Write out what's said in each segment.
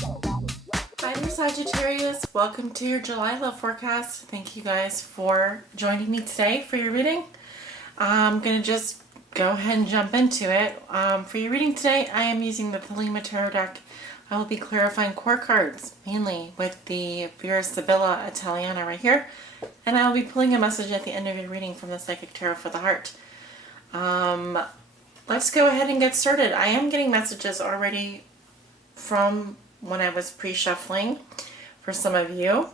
Hi there, Sagittarius. Welcome to your July love forecast. Thank you guys for joining me today for your reading. I'm going to just go ahead and jump into it. For your reading today, I am using the LIMELIGHT Tarot deck. I will be clarifying core cards, mainly with the Vera Sibilla Italiana right here. And I will be pulling a message at the end of your reading from the Psychic Tarot for the Heart. Let's go ahead and get started. I am getting messages already from when I was pre-shuffling for some of you.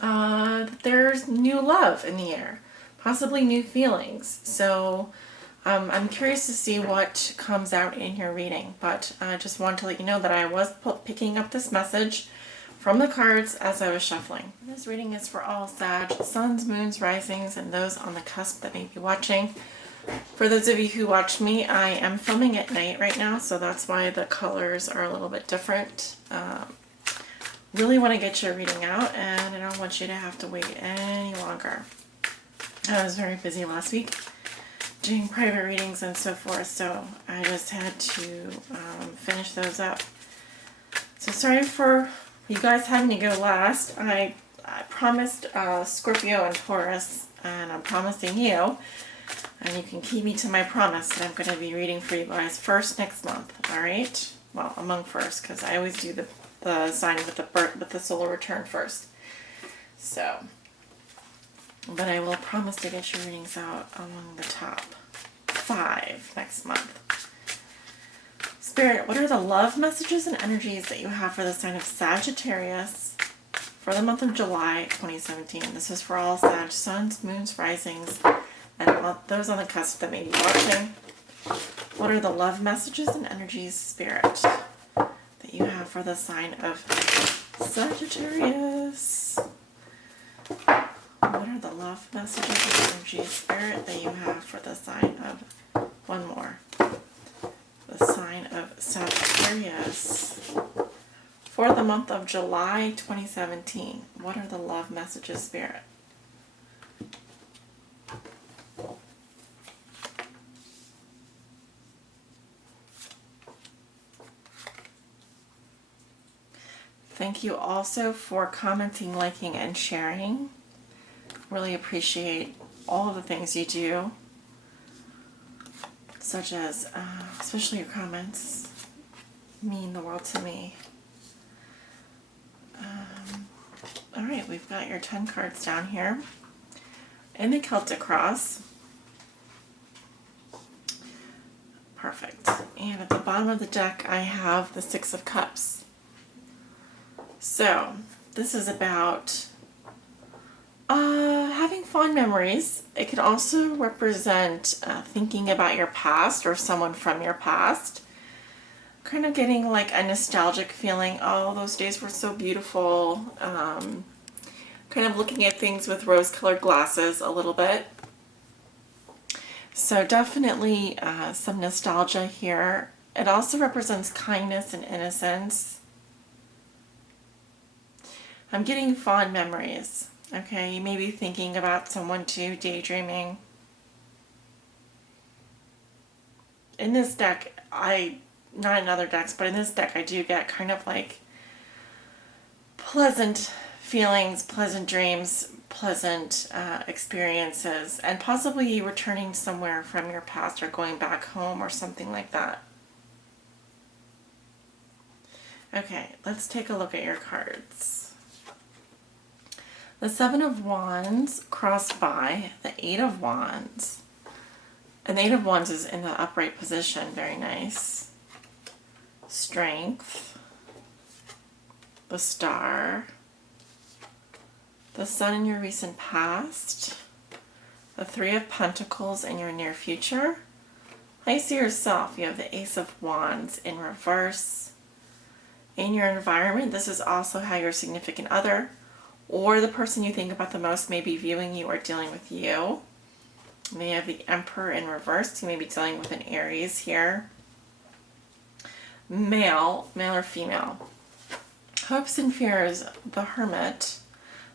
There's new love in the air, possibly new feelings. So I'm curious to see what comes out in your reading, but I just wanted to let you know that I was picking up this message from the cards as I was shuffling. This reading is for all Sag, suns, moons, risings, and those on the cusp that may be watching. For those of you who watch me, I am filming at night right now, so that's why the colors are a little bit different. Really want to get your reading out, and I don't want you to have to wait any longer. I was very busy last week doing private readings and so forth, so I just had to finish those up. So sorry for you guys having to go last. I promised Scorpio and Taurus, and I'm promising you, and you can keep me to my promise, that I'm going to be reading for you guys first next month, alright? Well, among first, because I always do the sign with the solar return first. So, but I will promise to get your readings out among the top 5 next month. Spirit, what are the love messages and energies that you have for the sign of Sagittarius for the month of July 2017? This is for all Sag, suns, moons, risings, and those on the cusp that may be watching. What are the love messages and energies, Spirit, that you have for the sign of Sagittarius? What are the love messages and energies, Spirit, that you have for the sign of, one more, the sign of Sagittarius for the month of July 2017? What are the love messages, Spirit? Thank you also for commenting, liking, and sharing. Really appreciate all of the things you do, such as, especially your comments, mean the world to me. Alright, we've got your 10 cards down here in the Celtic cross. Perfect. And at the bottom of the deck, I have the 6 of Cups. So, this is about having fond memories. It could also represent thinking about your past or someone from your past. Kind of getting like a nostalgic feeling. Oh, those days were so beautiful. Kind of looking at things with rose-colored glasses a little bit. So definitely some nostalgia here. It also represents kindness and innocence. I'm getting fond memories. Okay, you may be thinking about someone too, daydreaming. In this deck, not in other decks, but in this deck I do get kind of like pleasant feelings, pleasant dreams, pleasant experiences, and possibly you returning somewhere from your past or going back home or something like that. Okay, let's take a look at your cards. The 7 of Wands crossed by the 8 of Wands. And the 8 of Wands is in the upright position. Very nice. Strength. The Star. The Sun in your recent past. The 3 of Pentacles in your near future. How you see yourself. You have the Ace of Wands in reverse. In your environment, this is also how your significant other or the person you think about the most may be viewing you or dealing with you. You may have the Emperor in reverse. You may be dealing with an Aries here. Male or female. Hopes and fears, the Hermit,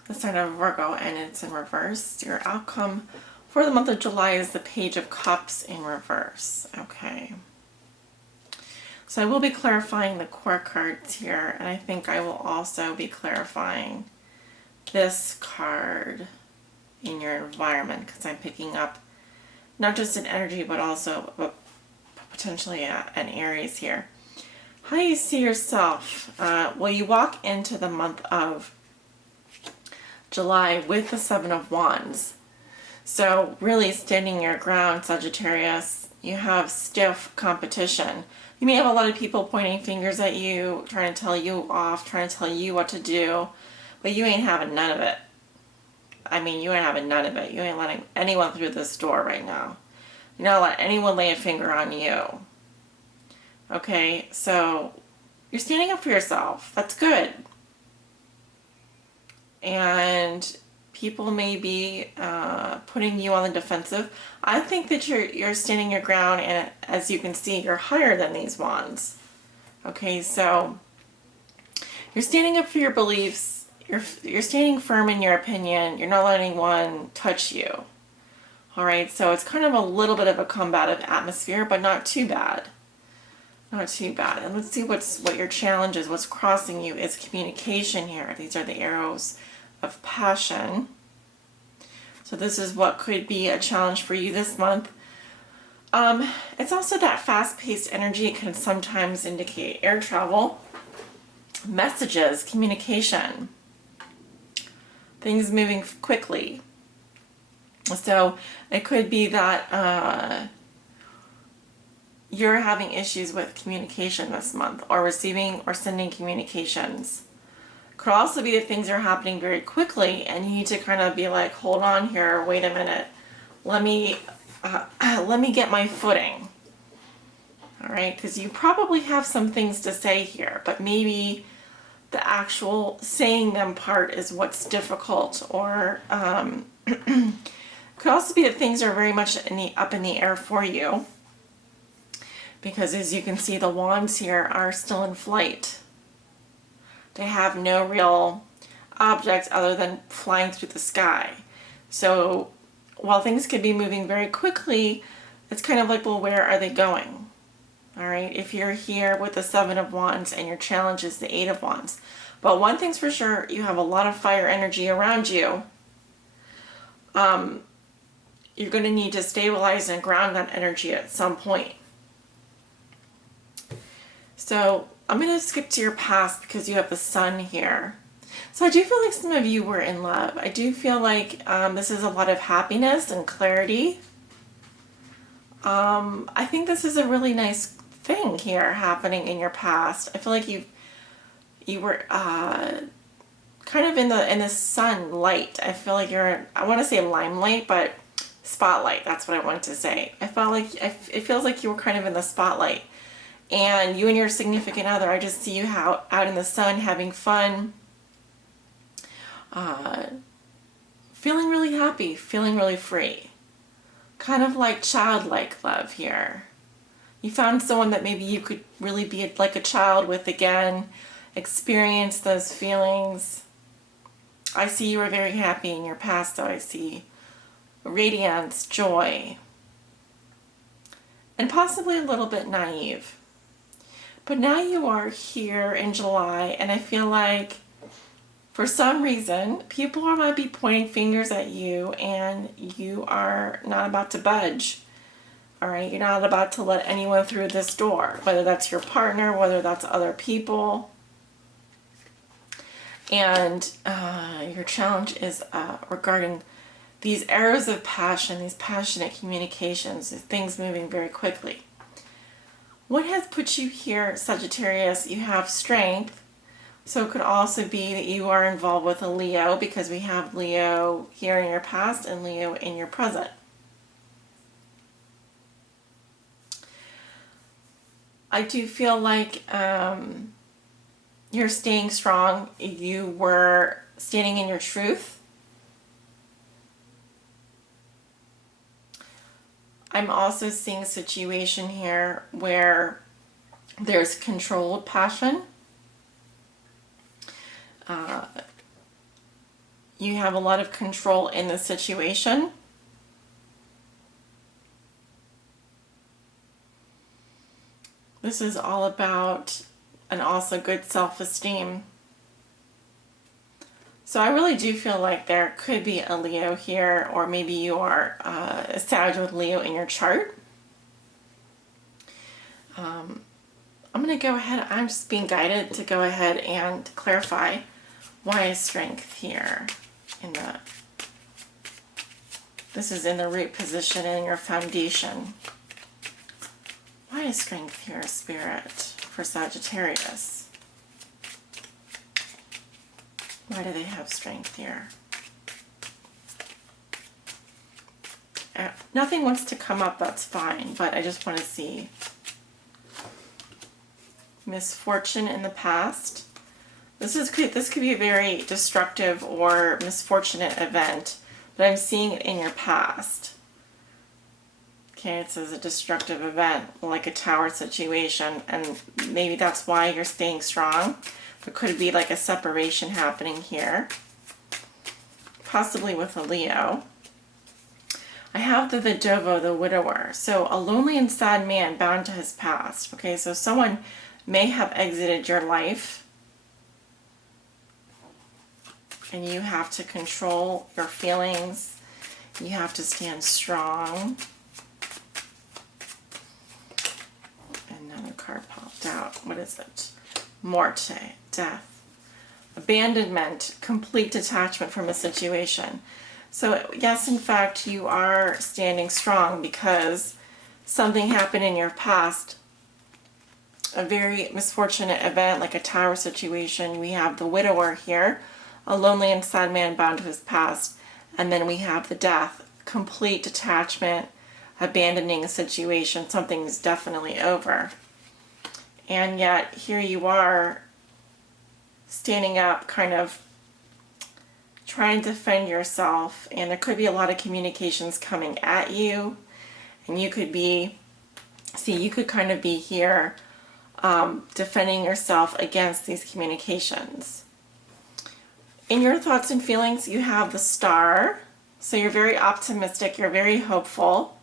the sign of Virgo, and it's in reverse. Your outcome for the month of July is the Page of Cups in reverse. Okay. So I will be clarifying the core cards here, and I think I will also be clarifying this card in your environment, because I'm picking up not just an energy but also potentially an Aries here. How do you see yourself? Well, you walk into the month of July with the Seven of Wands. So really standing your ground, Sagittarius. You have stiff competition. You may have a lot of people pointing fingers at you, trying to tell you off, trying to tell you what to do, but you ain't having none of it. I mean, you ain't having none of it. You ain't letting anyone through this door right now. You're not letting anyone lay a finger on you. Okay, so you're standing up for yourself. That's good. And people may be putting you on the defensive. I think that you're standing your ground, and as you can see, you're higher than these wands. Okay, so you're standing up for your beliefs. You're standing firm in your opinion. You're not letting anyone touch you. All right, so it's kind of a little bit of a combative atmosphere, but not too bad. Not too bad. And let's see what your challenge is. What's crossing you is communication here. These are the arrows of passion. So this is what could be a challenge for you this month. It's also that fast-paced energy. It can sometimes indicate air travel, messages, communication, things moving quickly. So it could be that you're having issues with communication this month, or receiving or sending communications. Could also be that things are happening very quickly and you need to kind of be like, hold on here, wait a minute, let me get my footing. All right, because you probably have some things to say here, but maybe the actual saying them part is what's difficult. Or could also be that things are very much up in the air for you, because as you can see, the wands here are still in flight. They have no real object other than flying through the sky. So while things could be moving very quickly, it's kind of like, well, where are they going? All right, if you're here with the Seven of Wands and your challenge is the Eight of Wands. But one thing's for sure, you have a lot of fire energy around you. You're going to need to stabilize and ground that energy at some point. So I'm going to skip to your past because you have the Sun here. So I do feel like some of you were in love. I do feel like this is a lot of happiness and clarity. I think this is a really nice thing here happening in your past. I feel like you were kind of in the sunlight. I feel like I want to say limelight, but spotlight. That's what I wanted to say. I felt like it feels like you were kind of in the spotlight. And you and your significant other, I just see you out in the sun having fun, feeling really happy, feeling really free. Kind of like childlike love here. You found someone that maybe you could really be like a child with again, experience those feelings. I see you were very happy in your past, though. I see radiance, joy, and possibly a little bit naive. But now you are here in July, and I feel like for some reason people might be pointing fingers at you, and you are not about to budge. All right, you're not about to let anyone through this door, whether that's your partner, whether that's other people. And your challenge is regarding these arrows of passion, these passionate communications, these things moving very quickly. What has put you here, Sagittarius? You have strength. So it could also be that you are involved with a Leo, because we have Leo here in your past and Leo in your present. I do feel like you're staying strong. You were standing in your truth. I'm also seeing a situation here where there's controlled passion. You have a lot of control in the situation. This is all about and also good self-esteem. So I really do feel like there could be a Leo here, or maybe you are a Sag with Leo in your chart. I'm going to go ahead, I'm just being guided to go ahead and clarify why is strength here in the, this is in the root position in your foundation. Why is strength here, Spirit, for Sagittarius? Why do they have strength here? Nothing wants to come up, that's fine, but I just want to see. Misfortune in the past. This could be a very destructive or misfortunate event, but I'm seeing it in your past. Okay, it says a destructive event, like a tower situation, and maybe that's why you're staying strong. There could be like a separation happening here, possibly with a Leo. I have the Vidovo, the widower. So a lonely and sad man bound to his past. Okay, so someone may have exited your life, and you have to control your feelings. You have to stand strong. Another card popped out. What is it? Morte, death. Abandonment, complete detachment from a situation. So yes, in fact, you are standing strong because something happened in your past, a very misfortunate event like a tower situation. We have the widower here, a lonely and sad man bound to his past, and then we have the death, complete detachment, abandoning a situation. Something's definitely over. And yet here you are standing up, kind of trying to defend yourself, and there could be a lot of communications coming at you, and you could be, you could kind of be here defending yourself against these communications. In your thoughts and feelings, you have the Star, so you're very optimistic, you're very hopeful,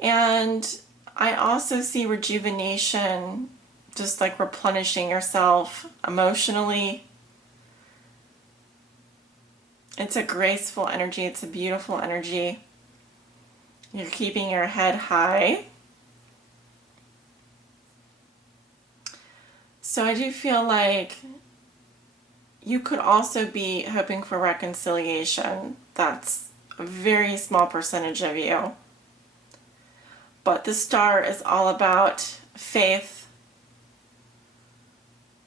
and I also see rejuvenation, just like replenishing yourself emotionally. It's a graceful energy, it's a beautiful energy. You're keeping your head high. So I do feel like you could also be hoping for reconciliation. That's a very small percentage of you. But the Star is all about faith,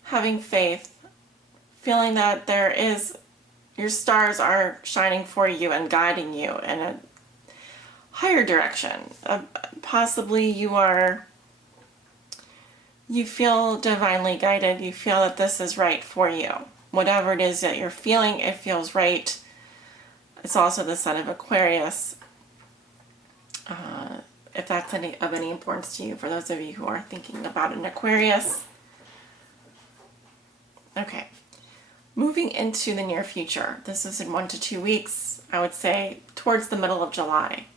having faith, feeling that there is, your stars are shining for you and guiding you in a higher direction. Possibly you feel divinely guided. You feel that this is right for you. Whatever it is that you're feeling, it feels right. It's also the Sun of Aquarius. If that's of any importance to you, for those of you who are thinking about an Aquarius. Okay, moving into the near future. This is in 1 to 2 weeks, I would say towards the middle of July.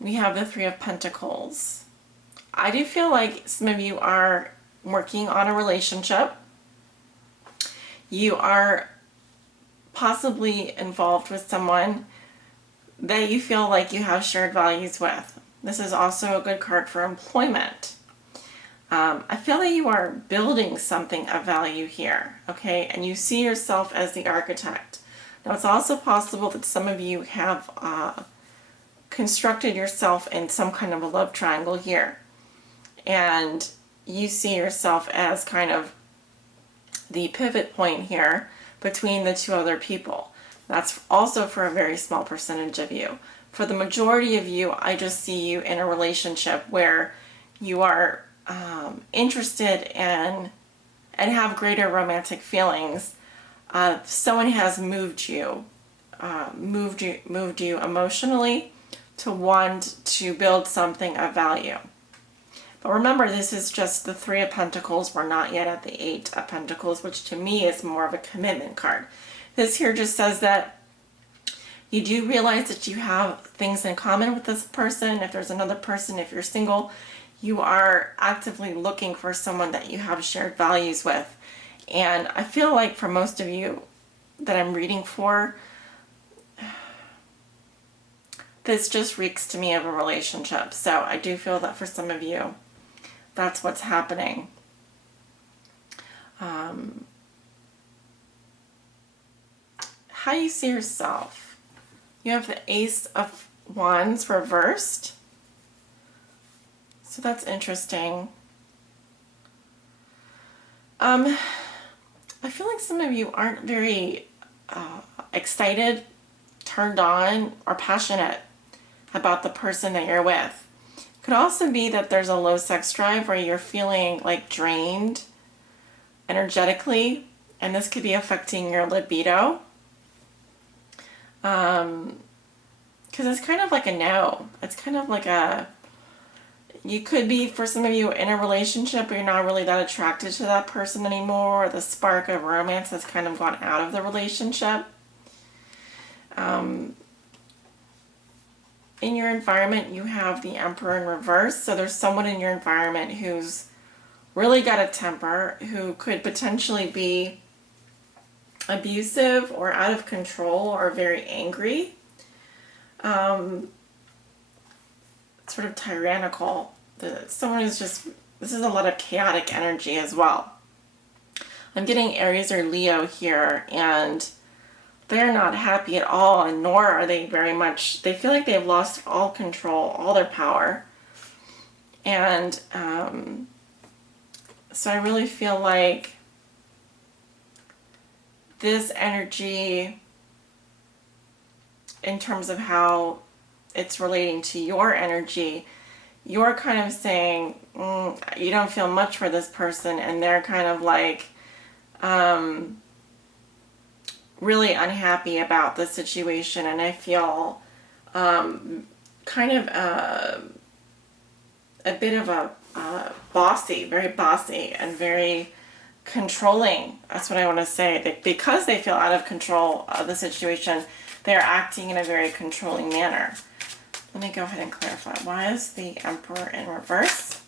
We have the Three of Pentacles. I do feel like some of you are working on a relationship. You are possibly involved with someone that you feel like you have shared values with. This is also a good card for employment. I feel that you are building something of value here, okay? And you see yourself as the architect. Now, it's also possible that some of you have constructed yourself in some kind of a love triangle here. And you see yourself as kind of the pivot point here between the two other people. That's also for a very small percentage of you. For the majority of you, I just see you in a relationship where you are interested in and have greater romantic feelings. Someone has moved you emotionally to want to build something of value. But remember, this is just the Three of Pentacles. We're not yet at the Eight of Pentacles, which to me is more of a commitment card. This here just says that You do realize that you have things in common with this person. If there's another person, if you're single, you are actively looking for someone that you have shared values with. And I feel like for most of you that I'm reading for, this just reeks to me of a relationship. So I do feel that for some of you, that's what's happening. How you see yourself. You have the Ace of Wands reversed. So that's interesting. I feel like some of you aren't very excited, turned on, or passionate about the person that you're with. It could also be that there's a low sex drive where you're feeling like drained energetically, and this could be affecting your libido. Because it's kind of like a no. It's kind of like a, you could be, for some of you, in a relationship, but you're not really that attracted to that person anymore, or the spark of romance has kind of gone out of the relationship. In your environment, you have the Emperor in reverse, so there's someone in your environment who's really got a temper, who could potentially be abusive or out of control or very angry. Sort of tyrannical. Someone who's just, this is a lot of chaotic energy as well. I'm getting Aries or Leo here, and they're not happy at all, and nor are they very much, they feel like they've lost all control, all their power. And so I really feel like this energy, in terms of how it's relating to your energy, you're kind of saying you don't feel much for this person, and they're kind of like really unhappy about the situation. And I feel kind of a bit of a bossy, very bossy and very controlling. That's what I want to say. Because they feel out of control of the situation, they're acting in a very controlling manner. Let me go ahead and clarify. Why is the Emperor in reverse?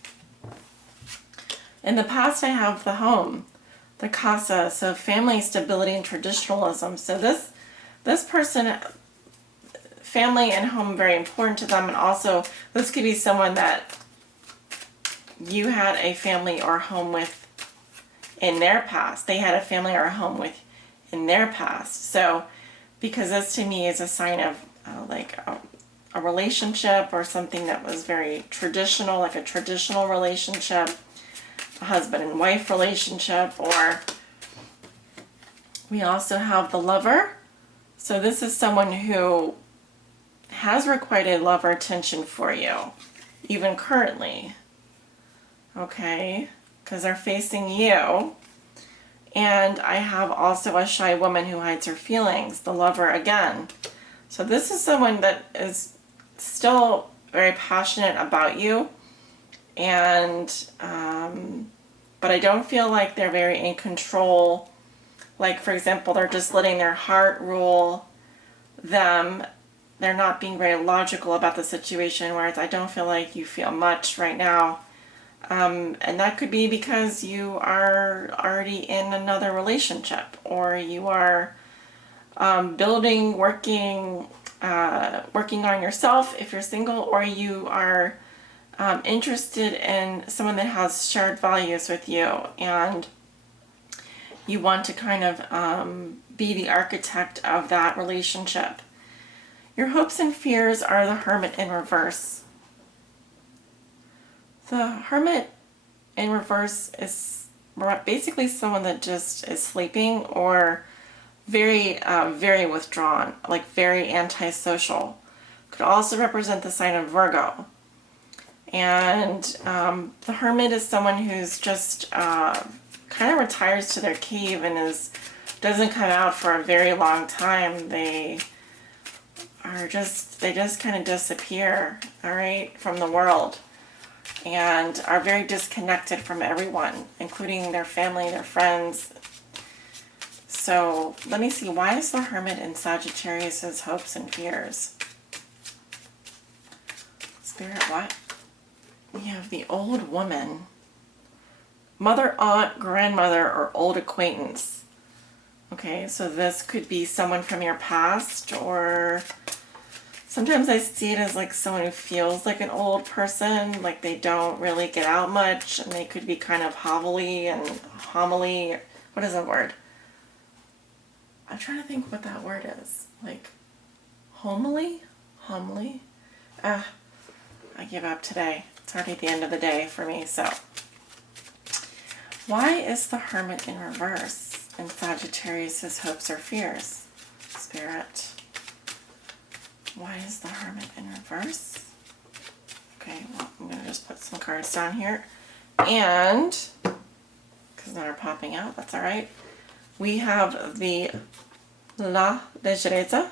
In the past, I have the home, the casa, so family, stability, and traditionalism. So this person, family and home, very important to them. And also, this could be someone that you had a family or home with in their past. They had a family or a home with in their past. So, because this to me is a sign of a relationship or something that was very traditional, like a traditional relationship, a husband and wife relationship. Or we also have the Lover. So this is someone who has requited love or attention for you, even currently. Okay, because they're facing you. And I have also a shy woman who hides her feelings, the Lover again. So this is someone that is still very passionate about you, and but I don't feel like they're very in control. Like, for example, they're just letting their heart rule them. They're not being very logical about the situation, whereas I don't feel like you feel much right now. And that could be because you are already in another relationship, or you are working on yourself if you're single, or you are interested in someone that has shared values with you, and you want to kind of be the architect of that relationship. Your hopes and fears are the Hermit in reverse. The Hermit in reverse is basically someone that just is sleeping, or very, very withdrawn, like very antisocial. Could also represent the sign of Virgo. And the Hermit is someone who's just kind of retires to their cave and doesn't come out for a very long time. They just kind of disappear, all right, from the world, and are very disconnected from everyone, including their family, their friends. So let me see, why is the Hermit in Sagittarius's hopes and fears? Spirit, what? We have the old woman. Mother, aunt, grandmother, or old acquaintance. Okay, so this could be someone from your past, or sometimes I see it as like someone who feels like an old person, like they don't really get out much, and they could be kind of homily. What is that word? I'm trying to think what that word is. Like homily? Homily? I give up today. It's already the end of the day for me, so. Why is the Hermit in reverse in Sagittarius' hopes or fears? Spirit. Why is the Hermit in reverse? Okay, well, I'm going to just put some cards down here. And, because none are popping out, that's all right. We have the La Legereza,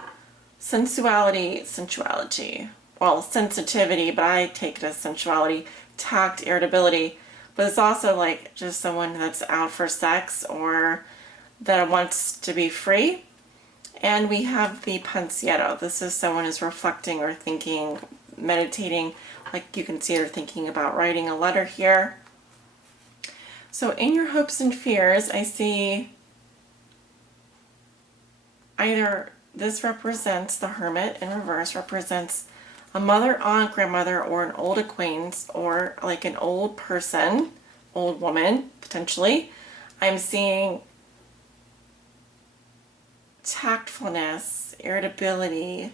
sensuality. Well, sensitivity, but I take it as sensuality, tact, irritability. But it's also like just someone that's out for sex or that wants to be free. And we have the pensiero. This is someone who's reflecting or thinking, meditating. Like you can see they're thinking about writing a letter here. So in your hopes and fears, I see either this represents the Hermit in reverse, represents a mother, aunt, grandmother, or an old acquaintance, or like an old person, old woman, potentially. I'm seeing tactfulness, irritability,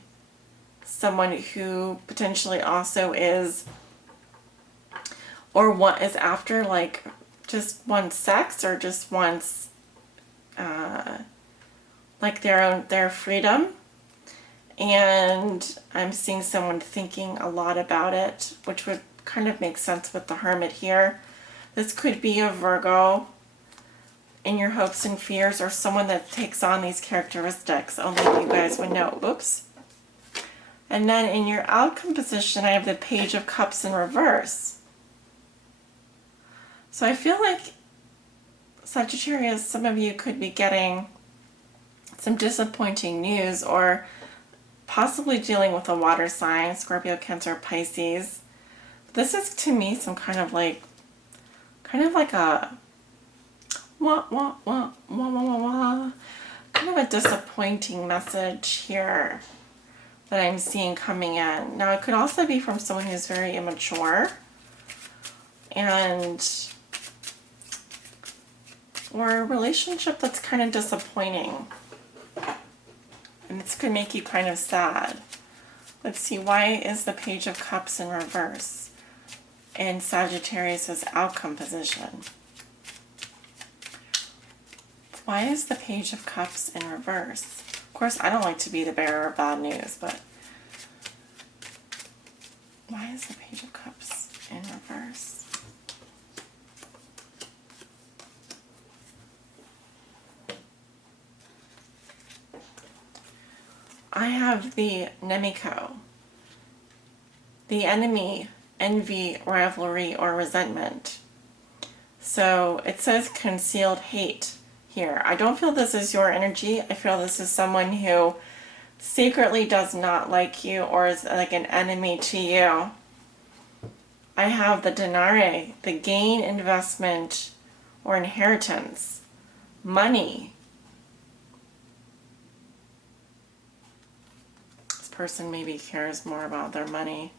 someone who potentially also is, or what is after, like just wants sex, or just wants like their freedom. And I'm seeing someone thinking a lot about it, which would kind of make sense with the Hermit here. This could be a Virgo in your hopes and fears, or someone that takes on these characteristics. Only you guys would know. Oops. And then in your outcome position, I have the Page of Cups in reverse. So I feel like Sagittarius, some of you could be getting some disappointing news, or possibly dealing with a water sign, Scorpio, Cancer, Pisces. This is to me some kind of like a kind of a disappointing message here that I'm seeing coming in. Now it could also be from someone who's very immature, and or a relationship that's kind of disappointing. And this could make you kind of sad. Let's see, why is the Page of Cups in reverse in Sagittarius' outcome position? Why is the Page of Cups in reverse? Of course, I don't like to be the bearer of bad news, but why is the Page of Cups in reverse? I have the Nemiko, the enemy, envy, rivalry, or resentment. So it says concealed hate here. I don't feel this is your energy. I feel this is someone who secretly does not like you, or is like an enemy to you. I have the denare, the gain, investment, or inheritance, money. Person maybe cares more about their money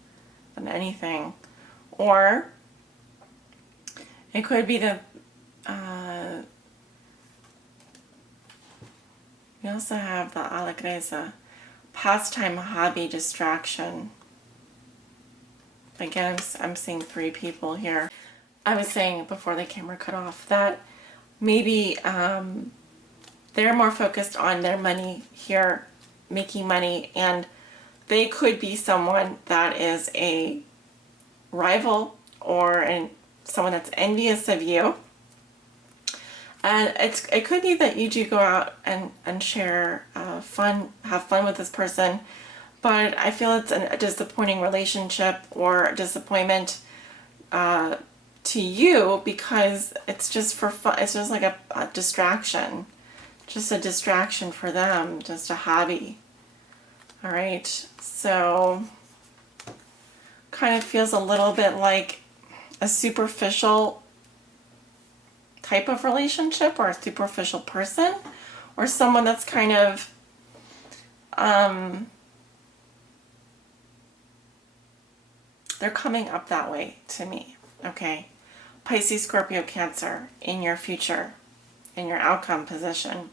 than anything. Or it could be the we also have the alegreza, pastime, hobby, distraction. Again, I'm seeing three people here. I was saying before the camera cut off that maybe they're more focused on their money here, making money, and they could be someone that is a rival, or someone that's envious of you. And it could be that you do go out and share have fun with this person, but I feel it's a disappointing relationship or a disappointment to you, because it's just for fun. It's just like a distraction, just a distraction for them, just a hobby. All right, so kind of feels a little bit like a superficial type of relationship, or a superficial person, or someone that's kind of they're coming up that way to me. Okay, Pisces, Scorpio, Cancer in your future, in your outcome position.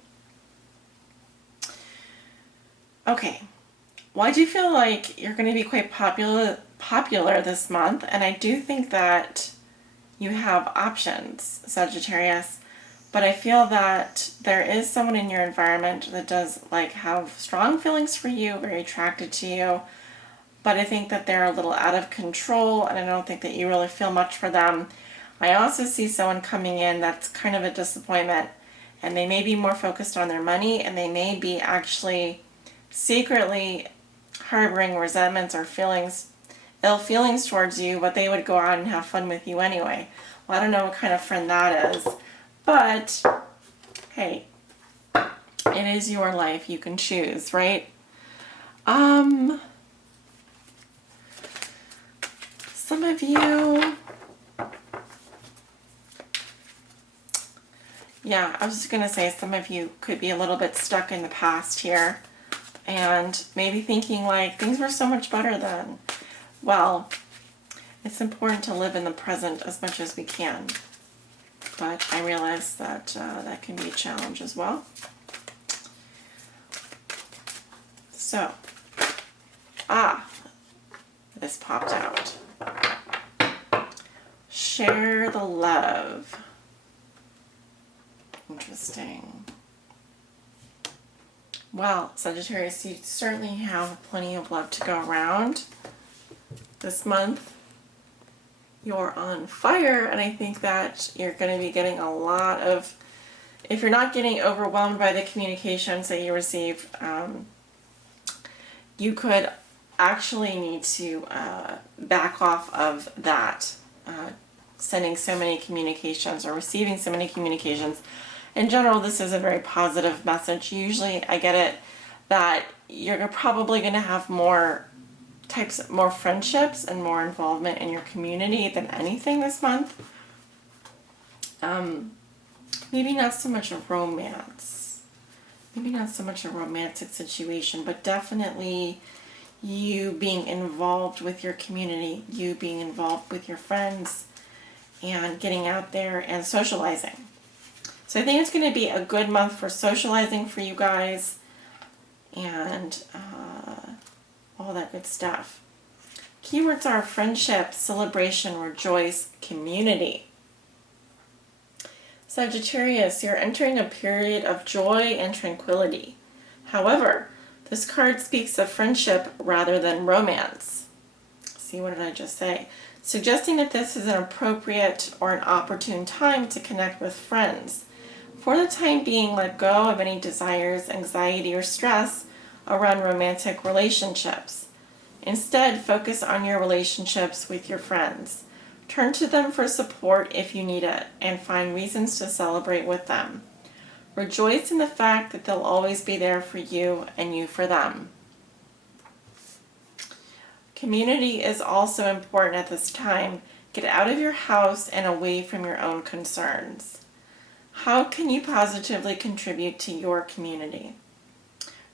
Okay, well, I do feel like you're going to be quite popular this month, and I do think that you have options, Sagittarius, but I feel that there is someone in your environment that does like have strong feelings for you, very attracted to you, but I think that they're a little out of control, and I don't think that you really feel much for them. I also see someone coming in that's kind of a disappointment, and they may be more focused on their money, and they may be actually secretly harboring resentments or ill feelings towards you, but they would go out and have fun with you anyway. Well, I don't know what kind of friend that is, but hey, it is your life. You can choose, right? Some of you, yeah, I was just going to say some of you could be a little bit stuck in the past here, and maybe thinking like things were so much better then. Well, it's important to live in the present as much as we can, but I realize that that can be a challenge as well. So, this popped out. Share the love. Interesting. Well, Sagittarius, you certainly have plenty of love to go around this month. You're on fire, and I think that you're going to be getting a lot of, if you're not getting overwhelmed by the communications that you receive, you could actually need to back off of that, sending so many communications or receiving so many communications. In general, this is a very positive message. Usually I get it that you're probably going to have more friendships and more involvement in your community than anything this month. Maybe not so much a romance. Maybe not so much a romantic situation, but definitely you being involved with your community, you being involved with your friends, and getting out there and socializing. So I think it's going to be a good month for socializing for you guys, and all that good stuff. Keywords are friendship, celebration, rejoice, community. Sagittarius, you're entering a period of joy and tranquility. However, this card speaks of friendship rather than romance. See, what did I just say? Suggesting that this is an appropriate or an opportune time to connect with friends. For the time being, let go of any desires, anxiety, or stress around romantic relationships. Instead, focus on your relationships with your friends. Turn to them for support if you need it, and find reasons to celebrate with them. Rejoice in the fact that they'll always be there for you and you for them. Community is also important at this time. Get out of your house and away from your own concerns. How can you positively contribute to your community?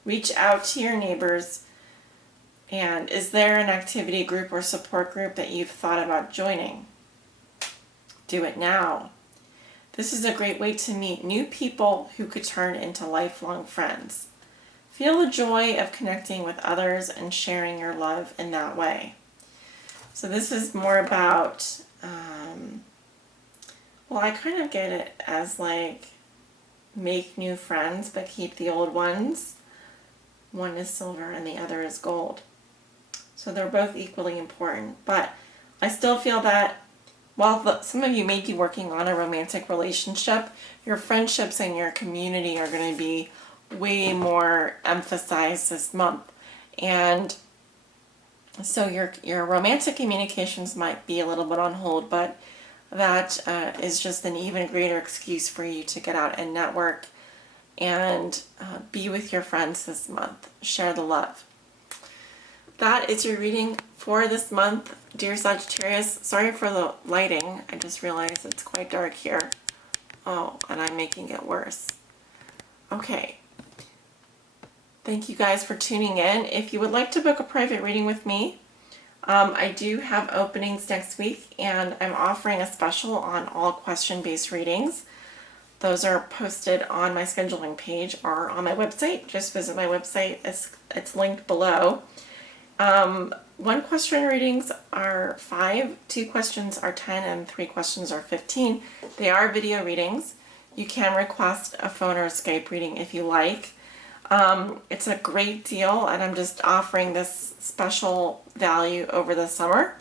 Reach out to your neighbors, and is there an activity group or support group that you've thought about joining? Do it now. This is a great way to meet new people who could turn into lifelong friends. Feel the joy of connecting with others and sharing your love in that way. So this is more about, well, I kind of get it as like make new friends but keep the old ones. One is silver and the other is gold. So they're both equally important. But I still feel that while some of you may be working on a romantic relationship, your friendships and your community are going to be way more emphasized this month. And so your romantic communications might be a little bit on hold, but that is just an even greater excuse for you to get out and network and be with your friends this month. Share the love. That is your reading for this month, dear Sagittarius. Sorry for the lighting. I just realized it's quite dark here. Oh, and I'm making it worse. Okay. Thank you guys for tuning in. If you would like to book a private reading with me, I do have openings next week, and I'm offering a special on all question-based readings. Those are posted on my scheduling page or on my website. Just visit my website. It's linked below. One question readings are 5, 2 questions are 10, and 3 questions are 15. They are video readings. You can request a phone or a Skype reading if you like. It's a great deal, and I'm just offering this special value over the summer.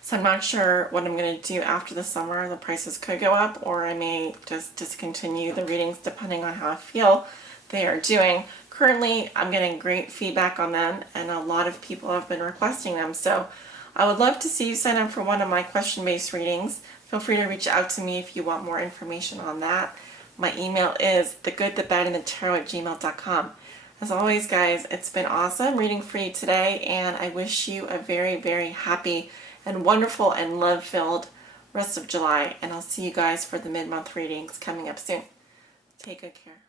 So I'm not sure what I'm going to do after the summer. The prices could go up, or I may just discontinue the readings depending on how I feel they are doing. Currently, I'm getting great feedback on them, and a lot of people have been requesting them. So I would love to see you sign up for one of my question-based readings. Feel free to reach out to me if you want more information on that. My email is thegoodthebadandthetarot@gmail.com. As always, guys, it's been awesome reading for you today, and I wish you a very, very happy and wonderful and love-filled rest of July. And I'll see you guys for the mid-month readings coming up soon. Take good care.